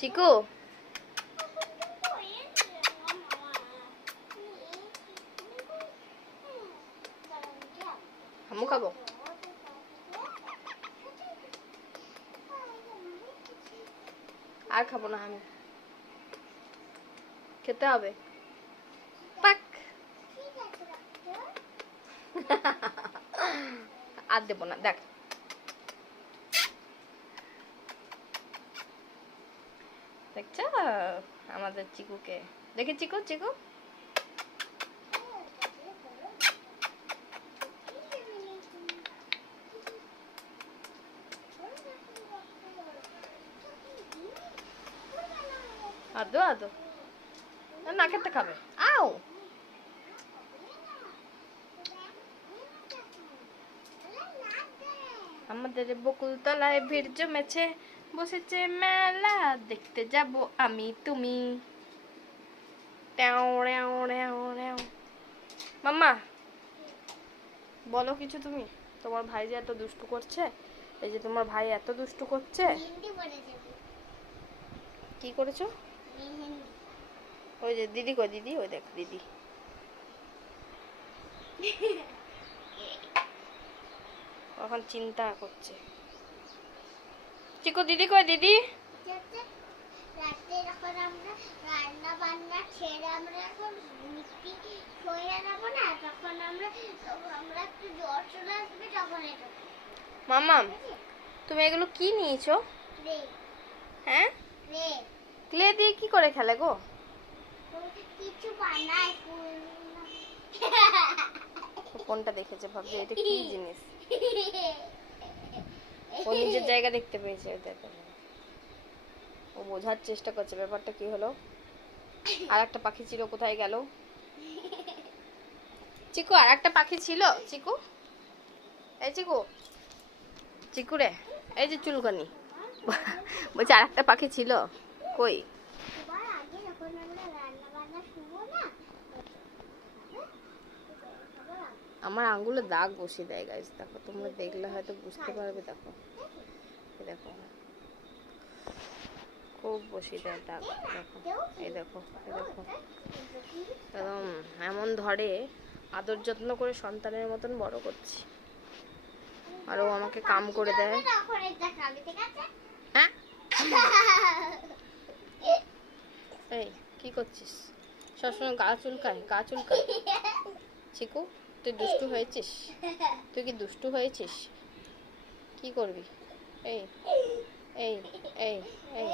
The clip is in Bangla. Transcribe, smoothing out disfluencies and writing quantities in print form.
চিকু আমিও খাবো। আর খাবো না আমি, খেতে হবে। পাক আর দেবো না, দেখ দেখছ আমাদের চিকুকে, দেখে চিকু চিকু আদো আদো না খেতে খাবে। আও আমাদের বকুল তলায় ভিড় জমেছে, বসেছে মেলা, দেখতে যাব আমি তুমি। মাম্মা বলো কিছু তুমি। তোমার ভাই যে এত দুষ্টু করছে, এই যে তোমার ভাই এত দুষ্টু করছে। কি করেছো? ওই যে দিদি কই, দিদি ওই দেখ দিদি। এখন চিন্তা করছে। চিকু দিদি কই, দিদি? রাতে যখন আমরা রান্না বান্না ছেড়ে আমরা এখন মিষ্টি শোয়া যাবো না, তখন আমরা একটু জ্বর চলে আসবে তখন এটা। মাম্মা তুমি এগুলো কি নিয়েছো? হ্যাঁ ক্লে দিয়ে কি করে খেলে গো? কিছু বানায় কোনটা দেখেছে ভাবছে এটা কি জিনিস। ও নিজের জায়গা দেখতে পেয়েছে, ও বোঝার চেষ্টা করছে ব্যাপারটা কি হলো। আর একটা পাখি ছিল, কোথায় গেল? চিকু আর একটা পাখি ছিল। চিকু এই চিকু, চিকু রে এই যে চুলকানি, বলছে আর একটা পাখি ছিল কই? আগে যখন আমরা রান্না বান্না শুবো না, আমার আঙ্গুলে দাগ বসিয়ে দেয় গাইস, দেখো তোমরা দেখলে হয়তো বুঝতে পারবে। দেখো দেখো খুব বসিয়ে দেয় দাগ। দেখো এই দেখো এই দেখো, একদম এমন ধরে, আদর যত্ন করে সন্তানের মতন বড় করছি, আর ও আমাকে কাম করে দেয়। হ্যাঁ এই কি করছিস? সবসময় গা চুলকায়, গা চুলকায়। চিকু তুই দুষ্টু হয়েছিস, তুই কি দুষ্টু হয়েছিস? কি করবি? এই এই এই এই